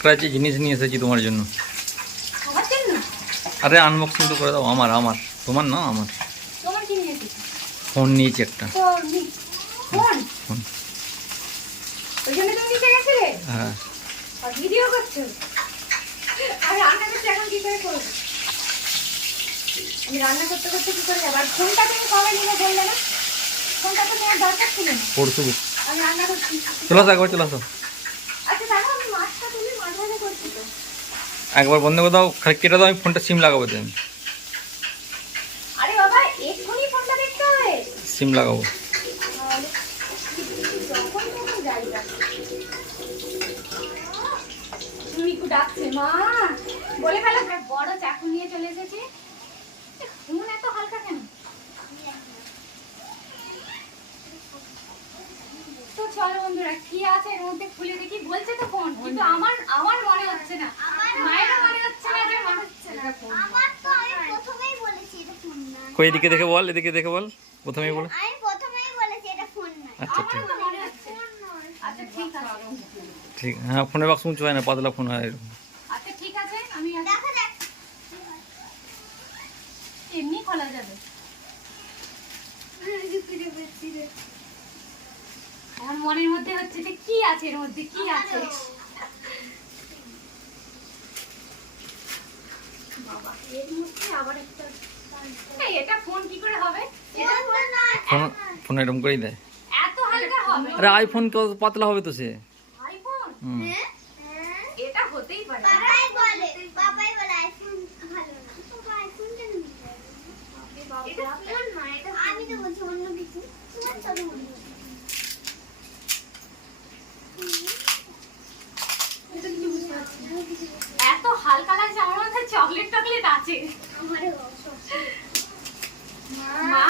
স্ক্র্যাচি জিনিস নিয়ে এসেছি তোমার জন্য। আরে আনবক্সিং তো করে দাও। আমার তোমার না, আমার। ফোন নিয়েছি একটা। হ্যাঁ। ভিডিও করছো? আর রান্না করতে এখন কি করে করবো? আমি রান্না করতে করতে কি করে যাবো? আর ফোনটা তুমি কবে নিলে বললে না? ফোনটা তো নেওয়ার দরকার ছিল না। পরশু। আমি রান্না করছি। চলে আসো, একবার চলে আসো। আচ্ছা দাদা, আমি মাছটা তুলে মাছ ভাজা করছি তো। একবার বন্ধ করে দাও, খালি কেটে দাও, আমি ফোনটা সিম লাগাবো দেন। আরে বাবা, এক্ষুনি ফোনটা দেখতে হবে। সিম লাগাবো। যখন তখন যাই না। মিকু ডাকছে মা বলে ফেলো। বড় চাকু নিয়ে চলে এসেছি। ফোন এত হালকা কেন? তো চলো বন্ধুরা, কি আছে এর মধ্যে খুলে দেখি। বলছে তো ফোন, কিন্তু আমার মনে হচ্ছে না, মায়েরও মনে হচ্ছে না যে মনে হচ্ছে না ফোন। আমার তো আমি প্রথমেই বলেছি এটা ফোন না। কই এদিকে দেখে বল, এদিকে দেখে বল। প্রথমেই বল। আমি প্রথমেই বলেছি এটা ফোন না। আচ্ছা ঠিক। আমারও মনে হচ্ছে। আচ্ছা ঠিক আছে। ঠিক, হ্যাঁ ফোনের বাক্স উঁচু হয় না, পাতলা ফোন হয় এরকম। আচ্ছা ঠিক আছে, আমি দেখা যাক। এমনি খোলা যাবে। আমার মনের মধ্যে হচ্ছে যে কি আছে এর মধ্যে, কি আছে। বাবা, এর মধ্যে আবার একটা। এই এটা ফোন কি করে হবে? এটা ফোন না। ফোন এরকম করেই দেয়। এত হালকা হবে? আরে আইফোন কত পাতলা হবে তো সে। আইফোন? হুম। হ্যাঁ? এটা হতেই পারে। বাবাই বলে আইফোন ভালো না। বাবা আইফোনটা নিয়ে যাবে। এটা ফোন না, এটা আমি তো বলছি অন্য কিছু। তোমার তো অন্য কিছু। এটা কি বুঝতে পারছি না। এত হালকা লাগছে, আমার মধ্যে চকলেট টকলেট আছে। আমারও মা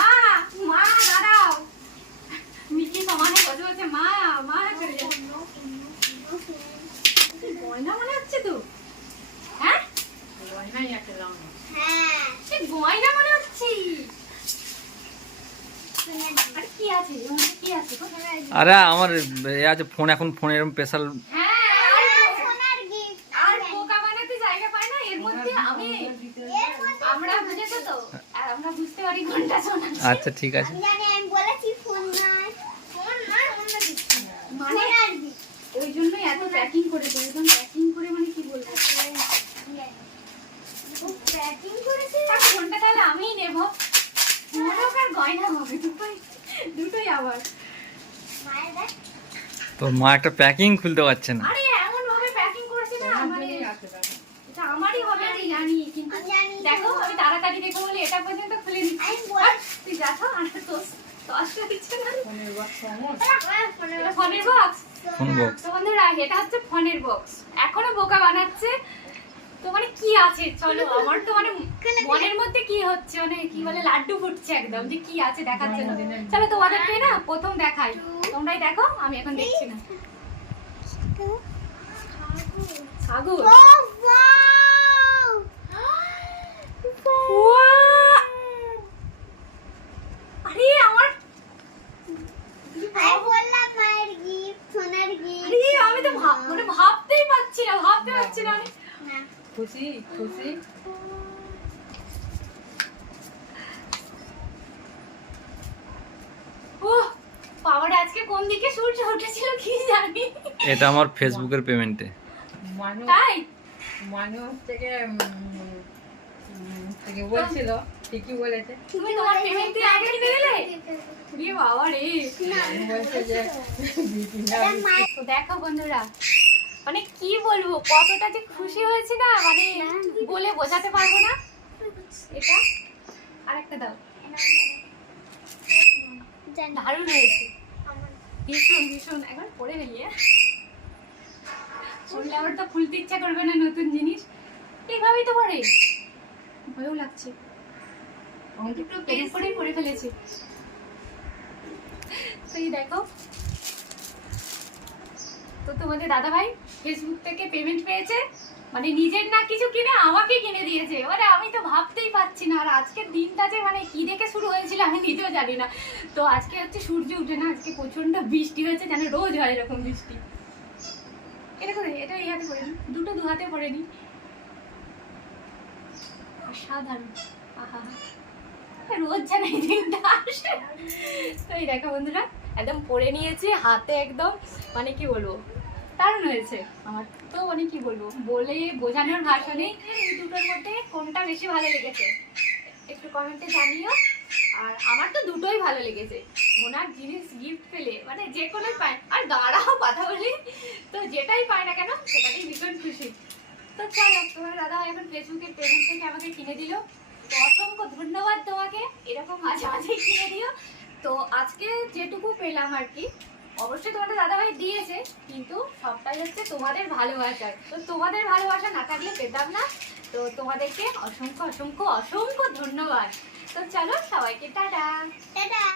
মা দাঁড়াও। মিকি সমানে বসে বসে মা মা চলে যাচ্ছে। গয়না মনে হচ্ছে তো? হ্যাঁ গয়নাই একটা রঙ। হ্যাঁ। সে গয়না মনে হচ্ছে। আর কি আছে এর মধ্যে, কি আছে গো? আরে আমার এ আছে ফোন, এখন ফোন এরকম স্পেশাল। হ্যাঁ, সোনার গিফট। আর বোকা বানাতে জায়গা পায় না এর মধ্যে। আমি এর মধ্যে আমরা বুঝেছো তো, আর আমরা বুঝতে পারি কোনটা সোনা। আচ্ছা ঠিক আছে। আমি জানি, আমি বলেছি ফোন না। ফোন না, অন্য কিছু। মানে সোনার গিফট। ওই জন্যই এত প্যাকিং করেছে। একদম প্যাকিং করে, মানে কি বলবো। প্যাকিং করেছে। আর ফোনটা তাহলে আমিই নেবো। মোটক আর গয়না হবে, দুটোই আবার। মায়ের দেখ। তোর মা একটা প্যাকিং খুলতে পারছে না। আরে এমন ভাবে প্যাকিং করেছে না, মানে এটা আমারই হবে আমি জানি, কিন্তু আমি জানি। দেখো আমি তাড়াতাড়ি দেখো বলে এটা পর্যন্ত খুলে নিচ্ছি। আমি বল- তুই দেখো, আর তো কষ্ট হচ্ছে না। ফোনের এটা ফোনের বক্স। Phone box. তো বন্ধুরা, এটা হচ্ছে ফোনের বক্স। এখনো বোকা বানাচ্ছে। তো মানে কি আছে চলো, আমার তো মানে মনের মধ্যে কি হচ্ছে, মানে কি বলে লাড্ডু ফুটছে একদম, যে কি আছে দেখার জন্য। চলো তোমাদেরকে না প্রথম দেখাই, তোমরাই দেখো, আমি এখন দেখছি না। ছাগল। ও ওয়াও। Wow! আরে আমার, আমি বললাম মায়ের গিফট, সোনার গিফট। আরে আমি তো মানে ভাবতেই পারছি না, মানে না। খুশি খুশি। ওহ, পাওয়ার আজকে কোন দিকে সূর্য উঠেছিল কি জানি। এটা আমার ফেসবুকের পেমেন্টে। মানুষ তাই মানুষ থেকে বলছিল, ঠিকই বলেছে। তুমি তোমার পেমেন্ট দিয়ে আগে কিনে দিলে? রে বাবা রে। বলছে যে এটা মা। তো দেখো বন্ধুরা, মানে কি বলবো, কতটা যে খুশি হয়েছি না, মানে বলে বোঝাতে পারবো না। এটা আরেকটা দাও। জানি। দারুণ হয়েছে, ভীষণ ভীষণ। একবার পরে ফেলি, পড়লে আবার তো খুলতে ইচ্ছা করবে না নতুন জিনিস। এইভাবেই তো পড়ে, ভয়ও লাগছে। একটু পেন করেই পড়ে ফেলেছি। তো এই দেখো, তো তোমাদের দাদা ভাই ফেসবুক থেকে পেমেন্ট পেয়েছে, মানে নিজের না কিছু কিনে আমাকে কিনে দিয়েছে। মানে আমি তো ভাবতেই পারছি না। আর আজকের দিনটা যে মানে কি দেখে শুরু হয়েছিল আমি নিজেও জানি না। তো আজকে হচ্ছে সূর্য উঠে না, আজকে প্রচন্ড বৃষ্টি হয়েছে, যেন রোজ হয় এরকম বৃষ্টি। এরকম এটা এই হাতে পরে নি, দুটো দু হাতে পরে নি। অসাধারণ, আহা রোজ যেন এই দিনটা আসে। তো এই দেখো বন্ধুরা একদম পরে নিয়েছি হাতে, একদম মানে কি বলবো দারুণ হয়েছে। আমার তো মানে কি বলবো, বলে বোঝানোর ভাষা নেই। এই দুটোর মধ্যে কোনটা বেশি ভালো লেগেছে একটু কমেন্টে জানিও। আর আমার তো দুটোই ভালো লেগেছে। ওনার জিনিস গিফট পেলে মানে যে কোনোই পায়, আর দাঁড়াও কথা বলি, তো যেটাই পায় না কেন সেটাতেই ভীষণ খুশি। তো চলো, তোমার দাদা এখন ফেসবুকের পেমেন্ট থেকে আমাকে কিনে দিল, তো অসংখ্য ধন্যবাদ তোমাকে, এরকম মাঝে মাঝে কিনে দিও। তো আজকে যেটুকু পেলাম আর কি, অবশ্যই তোমাদের দাদাভাই দিয়েছে, কিন্তু সবটাই হচ্ছে তোমাদের ভালোবাসার। তো তোমাদের ভালোবাসা না থাকলে পেতাম না। তো তোমাদেরকে অসংখ্য অসংখ্য অসংখ্য ধন্যবাদ। তো চলো সবাইকে টাটা। টাটা।